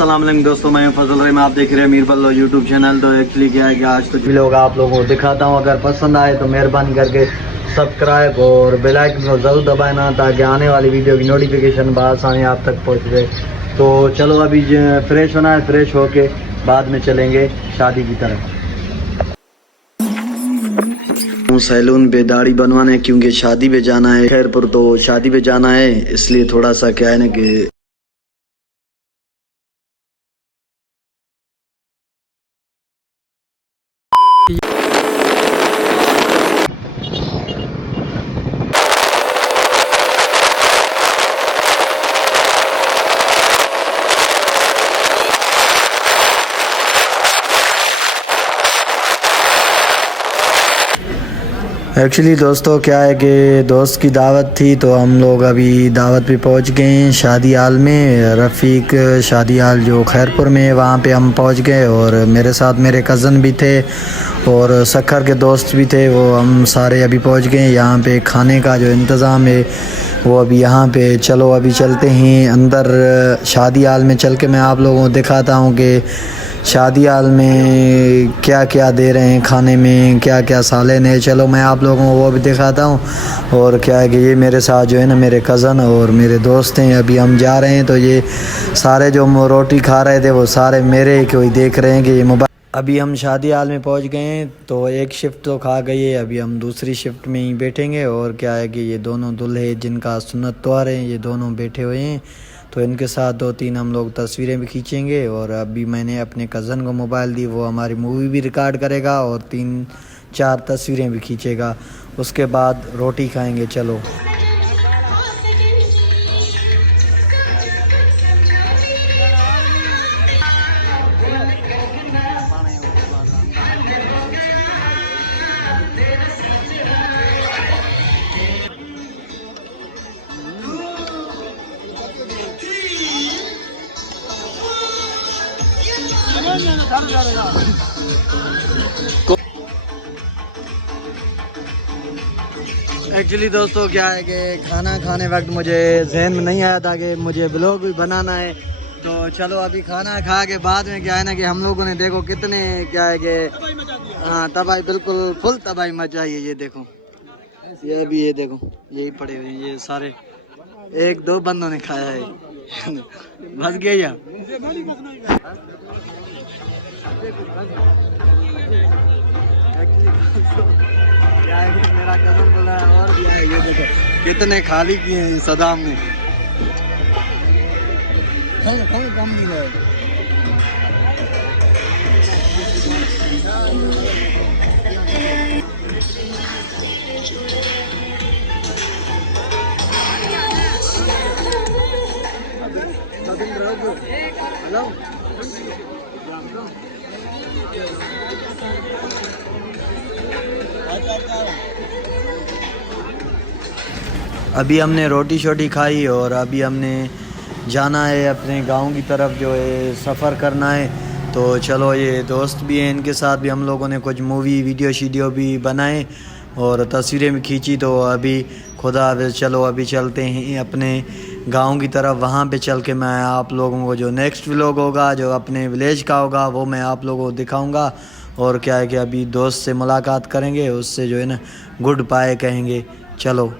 अस्सलाम वालेकुम दोस्तों, मैं फजल रहीम, आप देख रहे हैं मीर बल्लो यूट्यूब चैनल। तो एक्चुअली क्या है कि आज कुछ भी लोग आप लोगों को दिखाता हूँ। अगर पसंद आए तो मेहरबानी करके सब्सक्राइब और बेल आइकन को जरूर दबाना ताकि आने वाली वीडियो की नोटिफिकेशन बआसानी आप तक पहुँच जाए। तो चलो अभी फ्रेश होना है, फ्रेश होके बाद में चलेंगे शादी की तरफ। सैलून पे दाढ़ी बनवाने क्योंकि शादी पे जाना है खैरपुर, तो शादी पे जाना है इसलिए थोड़ा सा क्या है ना कि एक्चुअली दोस्तों क्या है कि दोस्त की दावत थी तो हम लोग अभी दावत पे पहुंच गए हैं शादी हाल में। रफ़ीक शादी हाल जो खैरपुर में है वहाँ पे हम पहुंच गए और मेरे साथ मेरे कज़न भी थे और सखर के दोस्त भी थे। वो हम सारे अभी पहुंच गए। यहाँ पे खाने का जो इंतज़ाम है वो अभी यहाँ पे, चलो अभी चलते हैं अंदर शादी हाल में। चल के मैं आप लोगों को दिखाता हूँ कि शादी हाल में क्या क्या दे रहे हैं खाने में, क्या क्या सालन है। चलो मैं आप लोगों को वो भी दिखाता हूँ। और क्या है कि ये मेरे साथ जो है ना मेरे कज़न और मेरे दोस्त हैं। अभी हम जा रहे हैं तो ये सारे जो रोटी खा रहे थे वो सारे मेरे कोई देख रहे हैं कि ये मोबाइल। अभी हम शादी हाल में पहुंच गए हैं तो एक शिफ्ट तो खा गई है, अभी हम दूसरी शिफ्ट में ही बैठेंगे। और क्या है कि ये दोनों दूल्हे जिनका सुन्नत त्योहार है ये दोनों बैठे हुए हैं, तो इनके साथ 2-3 हम लोग तस्वीरें भी खींचेंगे। और अभी मैंने अपने कज़न को मोबाइल दी, वो हमारी मूवी भी रिकॉर्ड करेगा और 3-4 तस्वीरें भी खींचेगा। उसके बाद रोटी खाएंगे। चलो एक्चुअली दोस्तों क्या है कि खाना खाने वक्त मुझे जहन में नहीं आया था कि मुझे ब्लॉग भी बनाना है। तो चलो अभी खाना खा के बाद में क्या है ना कि हम लोगों ने देखो कितने क्या है कि हाँ तबाही, बिल्कुल फुल तबाही मचाई है। ये देखो, ये अभी ये देखो यही पड़े हुए ये सारे, 1-2 बंदों ने खाया है। बस गया या क्या है कि मेरा कज़न बोला और भी है। ये देखो कितने खाली किए हैं सदाम ने। कम नहीं है। अभी हमने रोटी शोटी खाई और अभी हमने जाना है अपने गांव की तरफ, जो है सफ़र करना है। तो चलो ये दोस्त भी हैं, इनके साथ भी हम लोगों ने कुछ मूवी वीडियो शीडियो भी बनाए और तस्वीरें भी खींची। तो अभी खुदा हाफ़िज़, चलो अभी चलते हैं अपने गांव की तरफ। वहां पे चल के मैं आप लोगों को जो नेक्स्ट व्लॉग होगा जो अपने विलेज का होगा वो मैं आप लोगों को दिखाऊंगा। और क्या है कि अभी दोस्त से मुलाकात करेंगे, उससे जो है ना गुड बाय कहेंगे। चलो